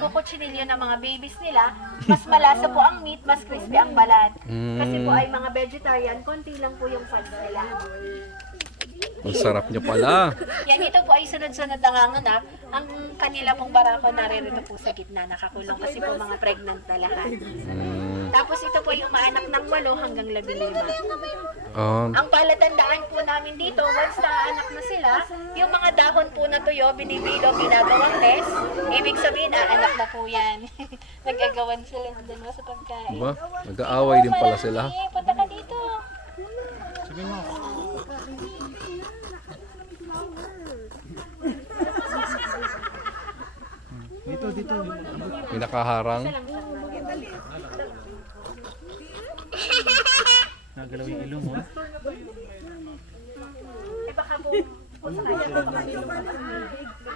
kukuchinilyo ng mga babies nila, mas malasa po ang meat, mas crispy ang balat. Kasi po ay mga vegetarian, konti lang po yung fats nila. Ang sarap niya pala. Yan, ito po ay sunod-sunod na nganganak. Ang kanila pong barako naririto po sa gitna, nakakulong kasi po mga pregnant na lahat. Tapos ito po yung maanak ng 8 hanggang 15. Ang palatandaan po namin dito, once na anak na sila, yung mga dahon po na tuyo, binibilo, ginagawang test, ibig sabihin, anak na po yan. Nagagawan sila ng dalawa sa pagkain. Diba? Nag-aaway din pala sila. Malaki, punta ka dito. Sabi mo. Dito. May nakaharang. Nagalaw yung ilong mo. Eh baka po, punta ka dito, baka dito.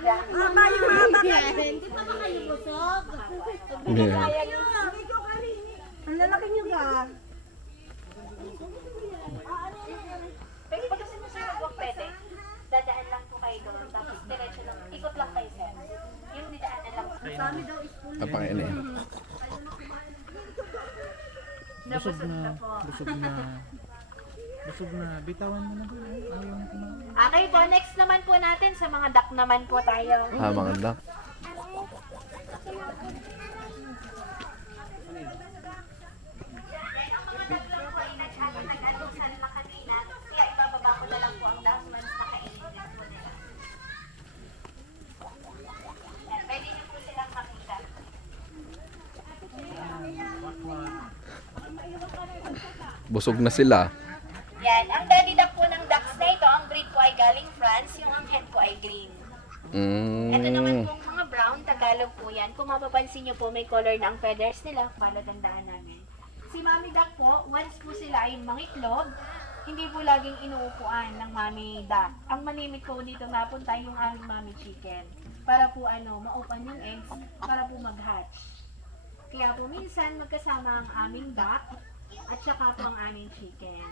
Yeah. Ang lalaki niyo ga. Pwede ba kasi mo sir mag-walk pwede? Dadaan lang po kayo doon, tapos diretso lang, ikot lang kayo sir. Yung didaanan lang. Napakain eh. Busog na. Bitawan mo na doon. Ayaw na kumain. Okay po, next naman po natin sa mga duck naman po tayo. Mga anak. Ang mga duck lang po ay nag-alusan na kanina, kaya ibababa ko na lang po ang dahon na kainin din po nila. Yan, pwede niyo po silang makita. Busog na sila. Yan, ang daddy duck po ng ducks na ito, ang breed po ay galing France, yung ang hen po ay green. Ito naman pong mga brown, Tagalog po yan. Kung mapapansin nyo po, may color na ang feathers nila, palatandaan namin. Si Mami Duck po, once po sila ay mangitlog, hindi po laging inuupuan ng Mami Duck. Ang manimit po dito napunta yung aming Mami Chicken. Para po ma-open yung eggs, para po mag-hatch. Kaya po minsan magkasama ang aming duck at saka po ang aming chicken.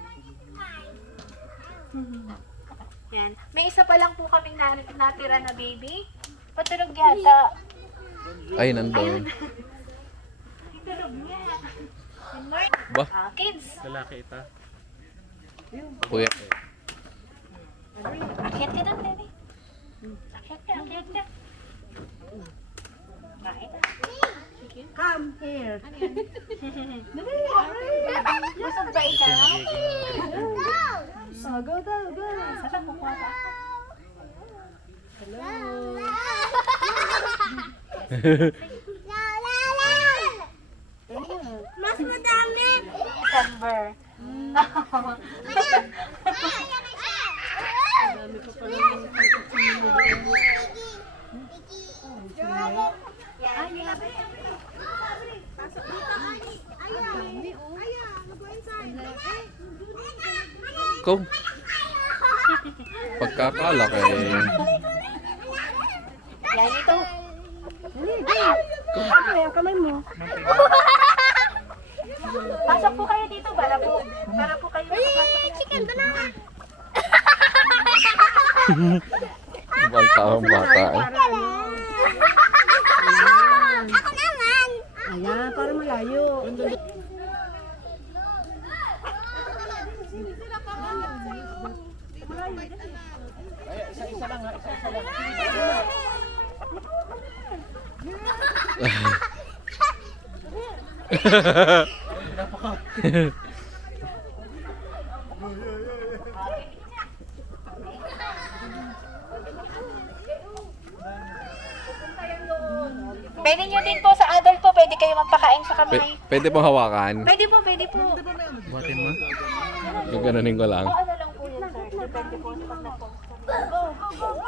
Yan. May isa pa lang po kaming natira na baby. Patulog yata. Ay, nandun. Tulog niya. Good morning. Ba? Kids. Lalaki ita. Kuya. Akyat ka doon, baby. Akyat ka. Bakit? Come here. Busog ba ikaw? Oh, go. Saan kukuha pa ako? Mas madami. December. Kung pagkakala kay Yan ito. Ako yung kamay mo. Pasok po kayo dito para po kayo makapasok. Chicken, dalawa. ibang taong bata eh. Ako naman. Ayan, para malayo. Pwede nyo din po sa adult po, pwede kayo magpakain sa kamay. Pwede pong hawakan. Pwede po. Buhatin mo. Gaganunin ko lang. O ano lang po yun, sir. Depende po sa pag na-post. Go.